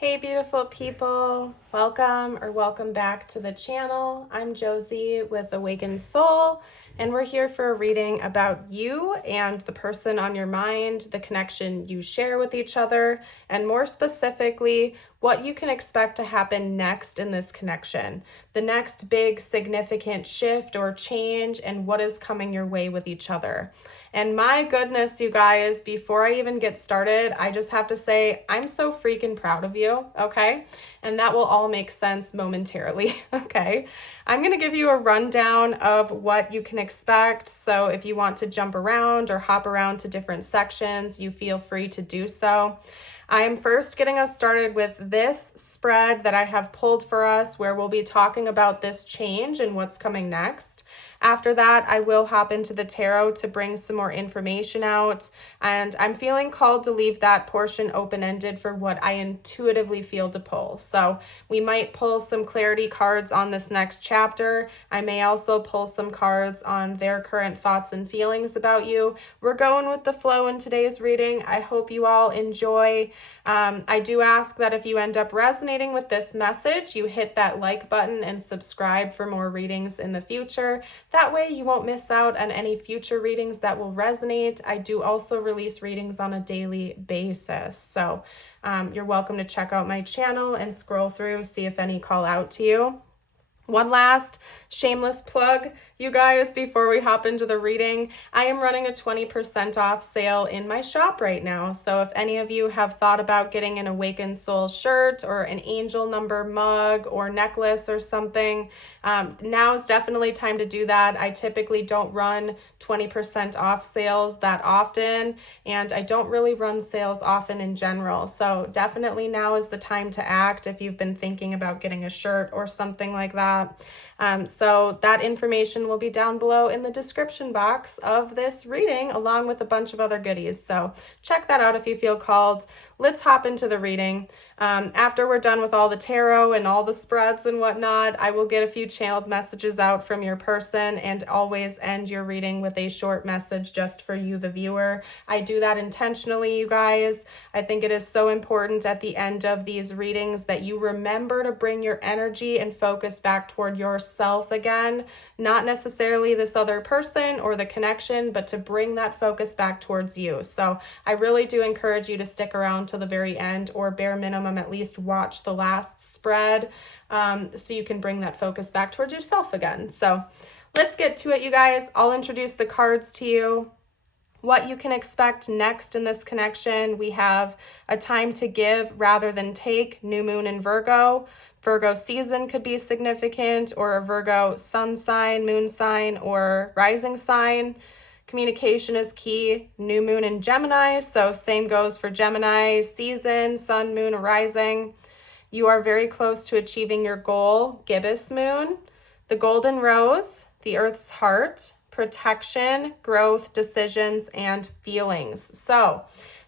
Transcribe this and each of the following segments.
Hey beautiful people, welcome back to the channel. I'm Josie with Awakened Soul, and we're here for a reading about you and the person on your mind, the connection you share with each other, and more specifically, what you can expect to happen next in this connection, the next big significant shift or change, and what is coming your way with each other. And my goodness, you guys, before I even get started, I just have to say, I'm so freaking proud of you, okay? And that will all make sense momentarily, okay? I'm gonna give you a rundown of what you can expect. So if you want to jump around or hop around to different sections, you feel free to do so. I'm first getting us started with this spread that I have pulled for us, where we'll be talking about this change and what's coming next. After that, I will hop into the tarot to bring some more information out, and I'm feeling called to leave that portion open-ended for what I intuitively feel to pull. So we might pull some clarity cards on this next chapter. I may also pull some cards on their current thoughts and feelings about you. We're going with the flow in today's reading. I hope you all enjoy. I do ask that if you end up resonating with this message, you hit that like button and subscribe for more readings in the future. That way you won't miss out on any future readings that will resonate. I do also release readings on a daily basis. So you're welcome to check out my channel and scroll through, see if any call out to you. One last shameless plug, you guys, before we hop into the reading. I am running a 20% off sale in my shop right now. So if any of you have thought about getting an Awakened Soul shirt or an angel number mug or necklace or something, now is definitely time to do that. I typically don't run 20% off sales that often, and I don't really run sales often in general. So definitely now is the time to act if you've been thinking about getting a shirt or something like that. So that information will be down below in the description box of this reading, along with a bunch of other goodies. So check that out if you feel called. Let's hop into the reading. After we're done with all the tarot and all the spreads and whatnot, I will get a few channeled messages out from your person and always end your reading with a short message just for you, the viewer. I do that intentionally, you guys. I think it is so important at the end of these readings that you remember to bring your energy and focus back toward yourself again, not necessarily this other person or the connection, but to bring that focus back towards you. So I really do encourage you to stick around to the very end, or bare minimum at least watch the last spread, so you can bring that focus back towards yourself again. So let's get to it, you guys. I'll introduce the cards to you. What you can expect next in this connection: we have a time to give rather than take, new moon in Virgo. Virgo season could be significant, or a Virgo sun sign, moon sign, or rising sign. Communication is key, new moon in Gemini, so same goes for Gemini season, sun, moon, rising. You are very close to achieving your goal, gibbous moon. The golden rose, the earth's heart, protection, growth, decisions, and feelings. So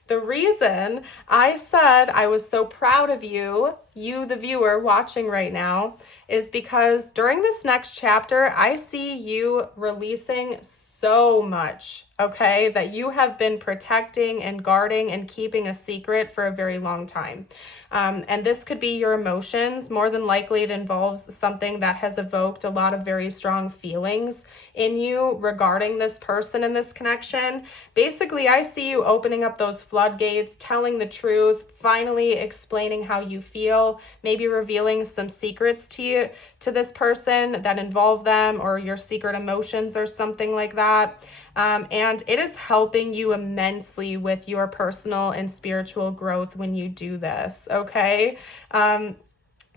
the reason I said I was so proud of you, the viewer watching right now, is because during this next chapter, I see you releasing so much, okay, that you have been protecting and guarding and keeping a secret for a very long time. And this could be your emotions. More than likely, it involves something that has evoked a lot of very strong feelings in you regarding this person and this connection. Basically, I see you opening up those floodgates, telling the truth, finally explaining how you feel, maybe revealing some secrets to this person that involve them, or your secret emotions or something like that. And it is helping you immensely with your personal and spiritual growth when you do this, okay?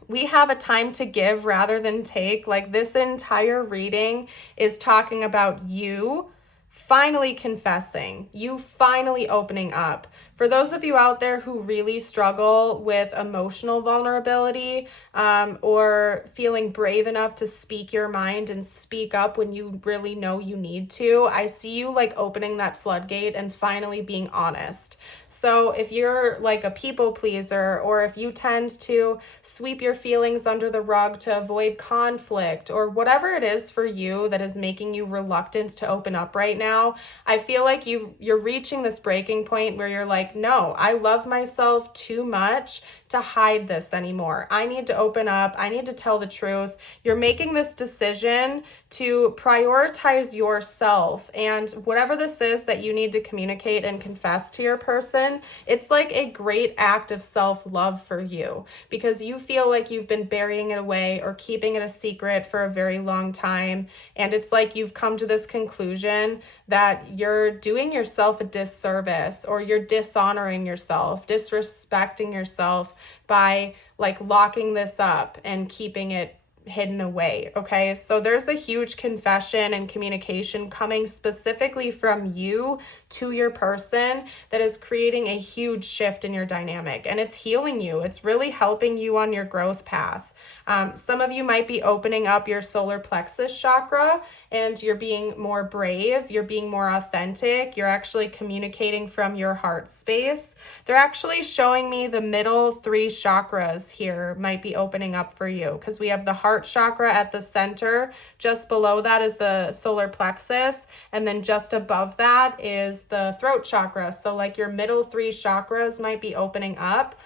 We have a time to give rather than take. Like, this entire reading is talking about you finally confessing, you finally opening up. For those of you out there who really struggle with emotional vulnerability, or feeling brave enough to speak your mind and speak up when you really know you need to, I see you like opening that floodgate and finally being honest. So if you're like a people pleaser, or if you tend to sweep your feelings under the rug to avoid conflict, or whatever it is for you that is making you reluctant to open up right now, I feel like you're reaching this breaking point where you're like, like, no, I love myself too much to hide this anymore. I need to open up. I need to tell the truth. You're making this decision to prioritize yourself, and whatever this is that you need to communicate and confess to your person, it's like a great act of self-love for you, because you feel like you've been burying it away or keeping it a secret for a very long time. And it's like you've come to this conclusion that you're doing yourself a disservice, or you're dishonoring yourself, disrespecting yourself by like locking this up and keeping it hidden away. Okay, so there's a huge confession and communication coming specifically from you to your person that is creating a huge shift in your dynamic, and it's healing you. It's really helping you on your growth path. Some of you might be opening up your solar plexus chakra, and you're being more brave, you're being more authentic, you're actually communicating from your heart space. They're actually showing me the middle 3 chakras here might be opening up for you, because we have the heart chakra at the center, just below that is the solar plexus, and then just above that is the throat chakra. So like your middle 3 chakras might be opening up.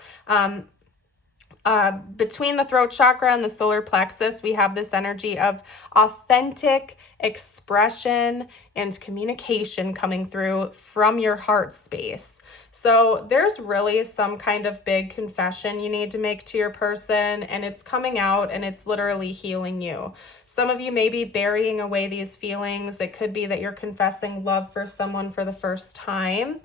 Between the throat chakra and the solar plexus, we have this energy of authentic expression and communication coming through from your heart space. So there's really some kind of big confession you need to make to your person, and it's coming out and it's literally healing you. Some of you may be burying away these feelings. It could be that you're confessing love for someone for the first time.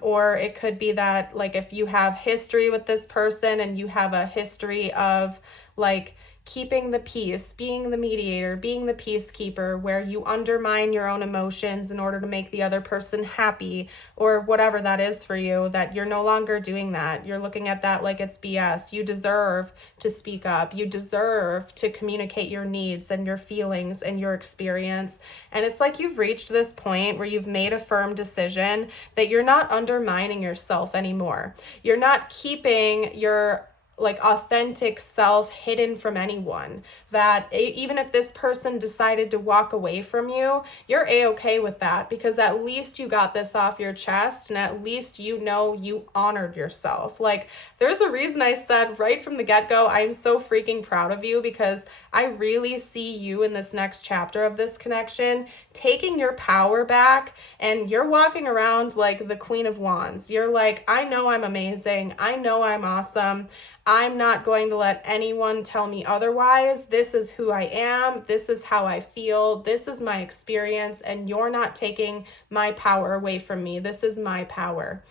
Or it could be that, like, if you have history with this person and you have a history of like keeping the peace, being the mediator, being the peacekeeper, where you undermine your own emotions in order to make the other person happy, or whatever that is for you, that you're no longer doing that. You're looking at that like it's BS. You deserve to speak up. You deserve to communicate your needs and your feelings and your experience. And it's like you've reached this point where you've made a firm decision that you're not undermining yourself anymore. You're not keeping your like authentic self hidden from anyone, that even if this person decided to walk away from you, you're a-okay with that, because at least you got this off your chest, and at least you know you honored yourself. Like, there's a reason I said right from the get-go, I'm so freaking proud of you, because I really see you in this next chapter of this connection taking your power back, and you're walking around like the Queen of Wands. You're like, I know I'm amazing. I know I'm awesome. I'm not going to let anyone tell me otherwise. This is who I am. This is how I feel. This is my experience, and you're not taking my power away from me. This is my power.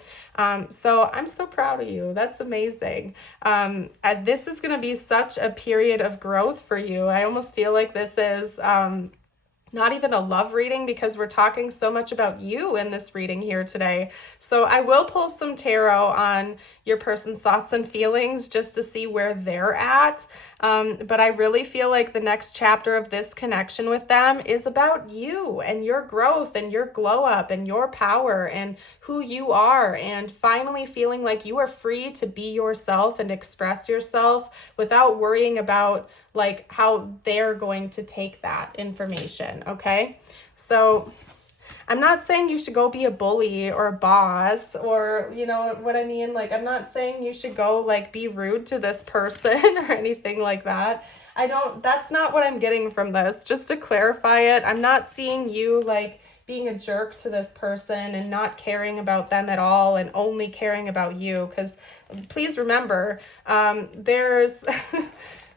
So I'm so proud of you. That's amazing. This is going to be such a period of growth for you. I almost feel like this is not even a love reading, because we're talking so much about you in this reading here today. So I will pull some tarot on your person's thoughts and feelings just to see where they're at. But I really feel like the next chapter of this connection with them is about you and your growth and your glow up and your power and who you are, and finally feeling like you are free to be yourself and express yourself without worrying about like how they're going to take that information. Okay, so I'm not saying you should go be a bully or a boss, or you know what I mean? Like, I'm not saying you should go like be rude to this person or anything like that. That's not what I'm getting from this. Just to clarify it, I'm not seeing you like being a jerk to this person and not caring about them at all and only caring about you. Because please remember, there's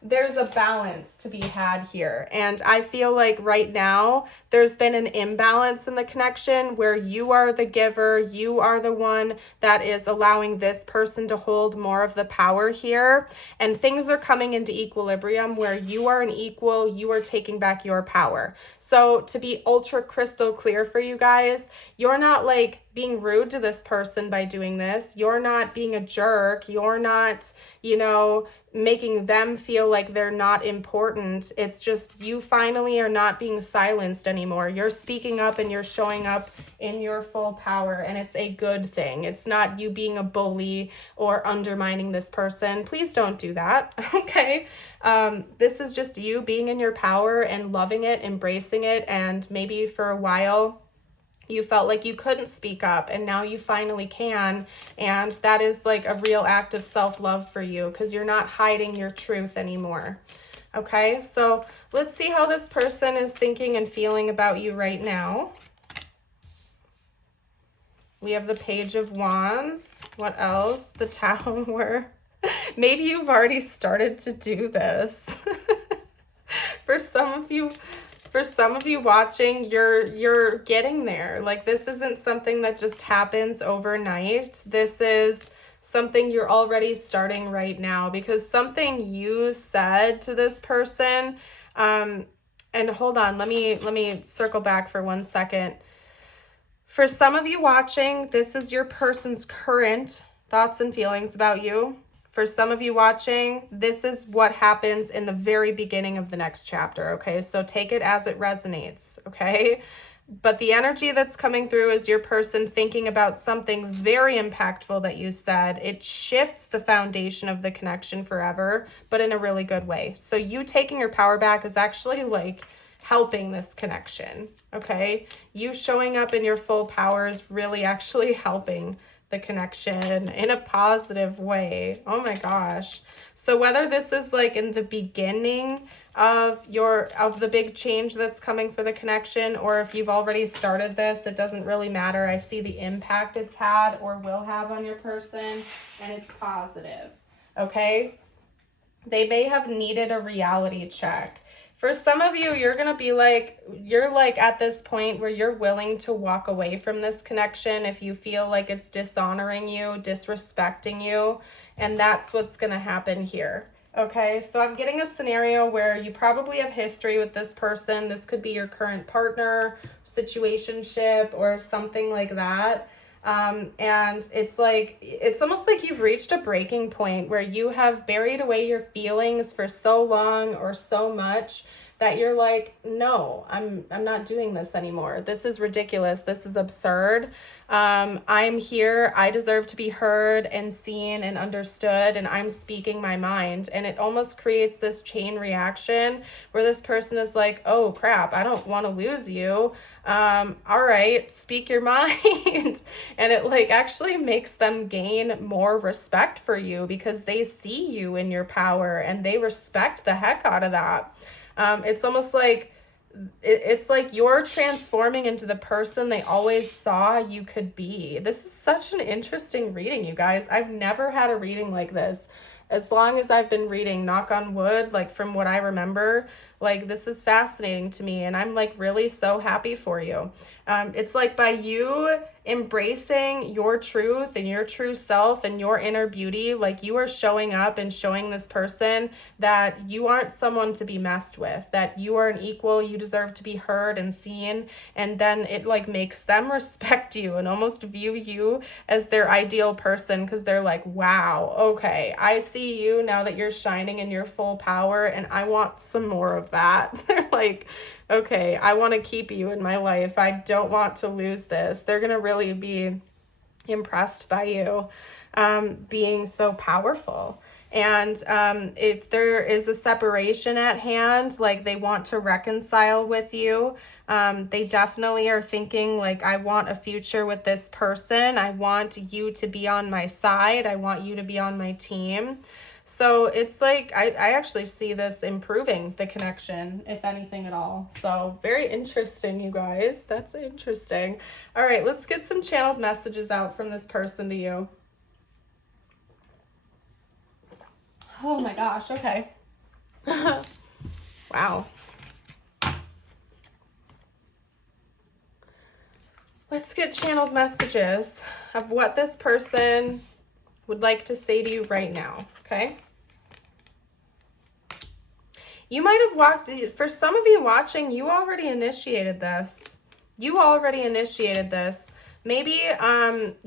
there's a balance to be had here. And I feel like right now there's been an imbalance in the connection where you are the giver, you are the one that is allowing this person to hold more of the power here. And things are coming into equilibrium where you are an equal, you are taking back your power. So to be ultra crystal clear for you guys, you're not like being rude to this person by doing this. You're not being a jerk. You're not, making them feel like they're not important. It's just you finally are not being silenced anymore. You're speaking up and you're showing up in your full power, and it's a good thing. It's not you being a bully or undermining this person. Please don't do that, okay? This is just you being in your power and loving it, embracing it, and maybe for a while You felt like you couldn't speak up, and now you finally can. And that is like a real act of self-love for you, because you're not hiding your truth anymore. Okay, so let's see how this person is thinking and feeling about you right now. We have the Page of Wands. What else? The Tower. Maybe you've already started to do this. For some of you watching, you're getting there. Like, this isn't something that just happens overnight. This is something you're already starting right now, because something you said to this person, and hold on, let me circle back for 1 second. For some of you watching, this is your person's current thoughts and feelings about you. For some of you watching, this is what happens in the very beginning of the next chapter, okay? So take it as it resonates, okay? But the energy that's coming through is your person thinking about something very impactful that you said. It shifts the foundation of the connection forever, but in a really good way. So you taking your power back is actually like helping this connection, okay? You showing up in your full power is really actually helping the connection in a positive way. Oh my gosh. So whether this is like in the beginning of the big change that's coming for the connection, or if you've already started this, it doesn't really matter. I see the impact it's had or will have on your person, and it's positive. Okay? They may have needed a reality check. For some of you, you're going to be like, you're like at this point where you're willing to walk away from this connection if you feel like it's dishonoring you, disrespecting you, and that's what's going to happen here. Okay, so I'm getting a scenario where you probably have history with this person. This could be your current partner, situationship, or something like that. And it's like, it's almost like you've reached a breaking point where you have buried away your feelings for so long or so much that you're like, no, I'm not doing this anymore. This is ridiculous. This is absurd. I'm here. I deserve to be heard and seen and understood, and I'm speaking my mind. And it almost creates this chain reaction where this person is like, oh crap, I don't want to lose you. All right, speak your mind. And it like actually makes them gain more respect for you because they see you in your power and they respect the heck out of that. It's almost like it's like you're transforming into the person they always saw you could be. This is such an interesting reading, you guys. I've never had a reading like this. As long as I've been reading, knock on wood, like from what I remember, like this is fascinating to me, and I'm like really so happy for you. It's like by you embracing your truth and your true self and your inner beauty, like you are showing up and showing this person that you aren't someone to be messed with, that you are an equal, you deserve to be heard and seen, and then it like makes them respect you and almost view you as their ideal person because they're like, wow, okay, I see you now that you're shining in your full power and I want some more of that. They're like, okay, I want to keep you in my life. I don't want to lose this. They're going to really be impressed by you being so powerful. And if there is a separation at hand, like they want to reconcile with you, they definitely are thinking like, I want a future with this person. I want you to be on my side. I want you to be on my team. So it's like, I actually see this improving the connection, if anything at all. So very interesting, you guys. That's interesting. All right, let's get some channeled messages out from this person to you. Oh my gosh, okay. Wow. Let's get channeled messages of what this person would like to say to you right now, okay? You might have walked, for some of you watching, you already initiated this. You already initiated this. Maybe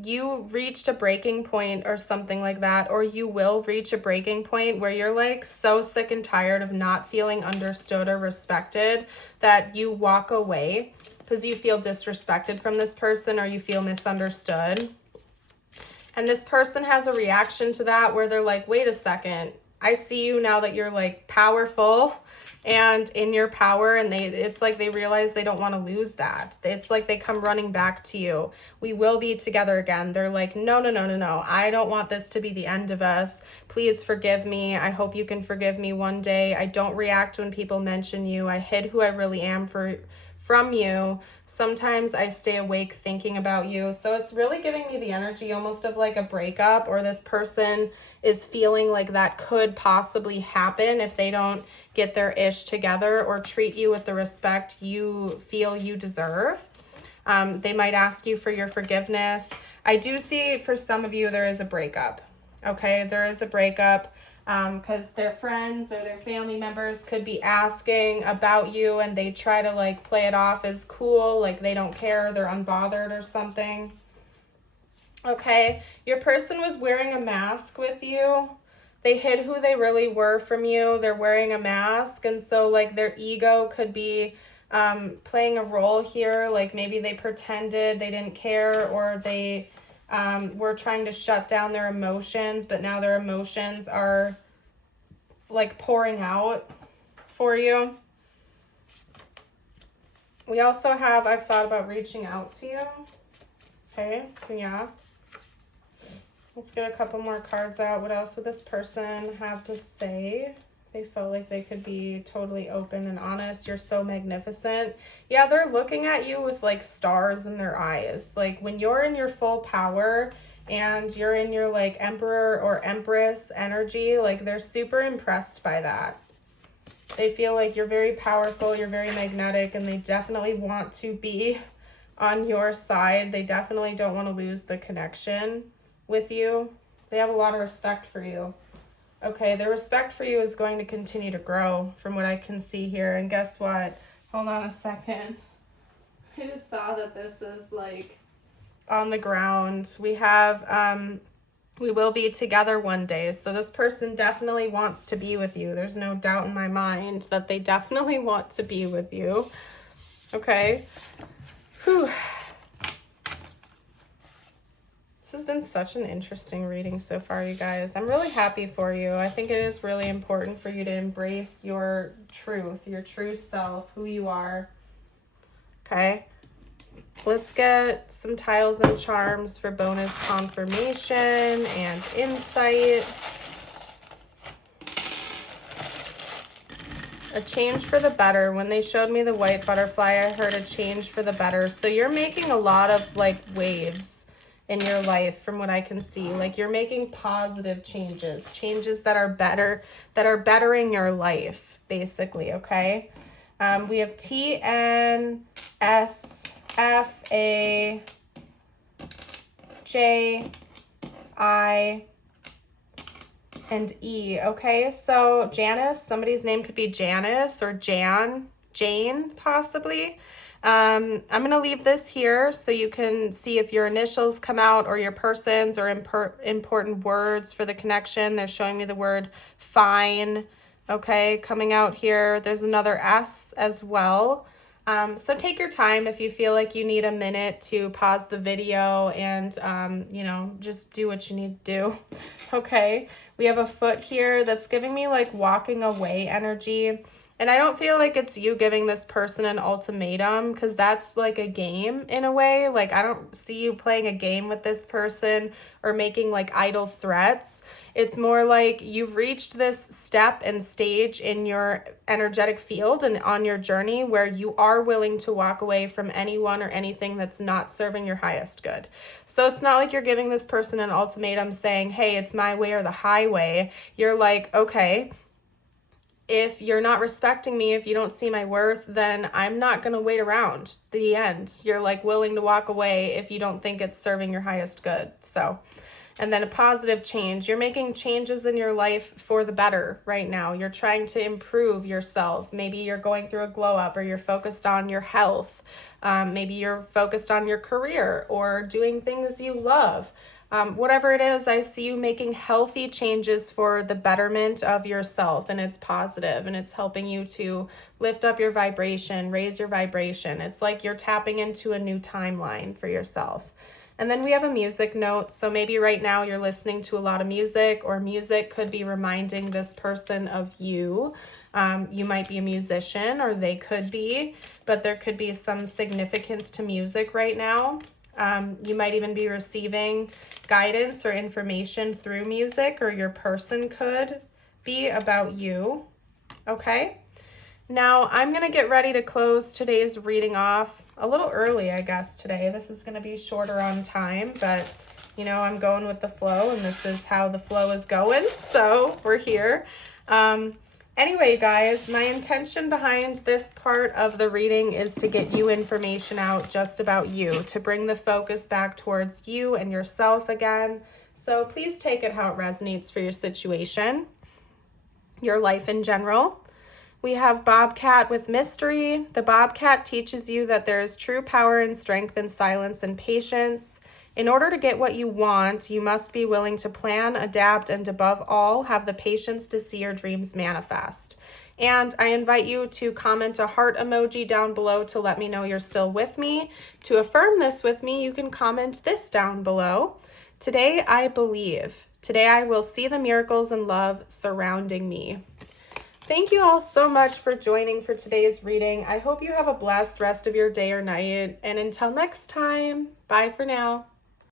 you reached a breaking point or something like that, or you will reach a breaking point where you're like so sick and tired of not feeling understood or respected that you walk away because you feel disrespected from this person or you feel misunderstood. And this person has a reaction to that where they're like, wait a second, I see you now that you're like powerful and in your power, and it's like they realize they don't want to lose that. It's like they come running back to you. We will be together again. They're like, no, no, no, no, no. I don't want this to be the end of us. Please forgive me. I hope you can forgive me one day. I don't react when people mention you. I hid who I really am from you. Sometimes I stay awake thinking about you. So it's really giving me the energy almost of like a breakup, or this person is feeling like that could possibly happen if they don't get their ish together or treat you with the respect you feel you deserve. They might ask you for your forgiveness. I do see for some of you there is a breakup. Okay, there is a breakup. Because their friends or their family members could be asking about you, and they try to like play it off as cool, like they don't care, they're unbothered or something. Okay, your person was wearing a mask with you. They hid who they really were from you. They're wearing a mask, and so like their ego could be playing a role here. Like maybe they pretended they didn't care, or they were trying to shut down their emotions, but now their emotions are like pouring out for you. We also have, I've thought about reaching out to you. Okay, so yeah. Let's get a couple more cards out. What else would this person have to say? They felt like they could be totally open and honest. You're so magnificent. Yeah, they're looking at you with like stars in their eyes. Like when you're in your full power and you're in your like emperor or empress energy, like they're super impressed by that. They feel like you're very powerful, you're very magnetic, and they definitely want to be on your side. They definitely don't want to lose the connection with you. They have a lot of respect for you. Okay, their respect for you is going to continue to grow from what I can see here. And guess what? Hold on a second. I just saw that this is like on the ground. We have, we will be together one day. So this person definitely wants to be with you. There's no doubt in my mind that they definitely want to be with you. Okay. Whew. This has been such an interesting reading so far, you guys. I'm really happy for you. I think it is really important for you to embrace your truth, your true self, who you are. Okay. Let's get some tiles and charms for bonus confirmation and insight. A change for the better. When they showed me the white butterfly, I heard a change for the better. So you're making a lot of like waves in your life from what I can see. Like you're making positive changes that are better, that are bettering your life, basically, okay? We have T, N, S, F, A, J, I, and E, okay? So Janice, somebody's name could be Janice or Jane, possibly. I'm going to leave this here so you can see if your initials come out or your person's or important words for the connection. They're showing me the word fine, okay, coming out here. There's another S as well. So take your time if you feel like you need a minute to pause the video and, you know, just do what you need to do, okay? We have a foot here that's giving me like walking away energy. And I don't feel like it's you giving this person an ultimatum, because that's like a game in a way. Like I don't see you playing a game with this person or making like idle threats. It's more like you've reached this step and stage in your energetic field and on your journey where you are willing to walk away from anyone or anything that's not serving your highest good. So it's not like you're giving this person an ultimatum saying, hey, it's my way or the highway. You're like, okay, if you're not respecting me, if you don't see my worth, then I'm not going to wait around the end. You're like willing to walk away if you don't think it's serving your highest good. So, and then a positive change. You're making changes in your life for the better right now. You're trying to improve yourself. Maybe you're going through a glow up, or you're focused on your health. Maybe you're focused on your career or doing things you love. Whatever it is, I see you making healthy changes for the betterment of yourself, and it's positive, and it's helping you to lift up your vibration, raise your vibration. It's like you're tapping into a new timeline for yourself. And then we have a music note. So maybe right now you're listening to a lot of music, or music could be reminding this person of you. You might be a musician, or they could be, but there could be some significance to music right now. You might even be receiving guidance or information through music, or your person could be about you. Okay? Now, I'm going to get ready to close today's reading off a little early, I guess, today. This is going to be shorter on time, but, you know, I'm going with the flow, and this is how the flow is going, so we're here. Anyway, guys, my intention behind this part of the reading is to get you information out just about you, to bring the focus back towards you and yourself again. So please take it how it resonates for your situation, your life in general. We have Bobcat with mystery. The Bobcat teaches you that there is true power and strength in silence and patience. In order to get what you want, you must be willing to plan, adapt, and above all, have the patience to see your dreams manifest. And I invite you to comment a heart emoji down below to let me know you're still with me. To affirm this with me, you can comment this down below. Today, I believe. Today, I will see the miracles and love surrounding me. Thank you all so much for joining for today's reading. I hope you have a blessed rest of your day or night. And until next time, bye for now.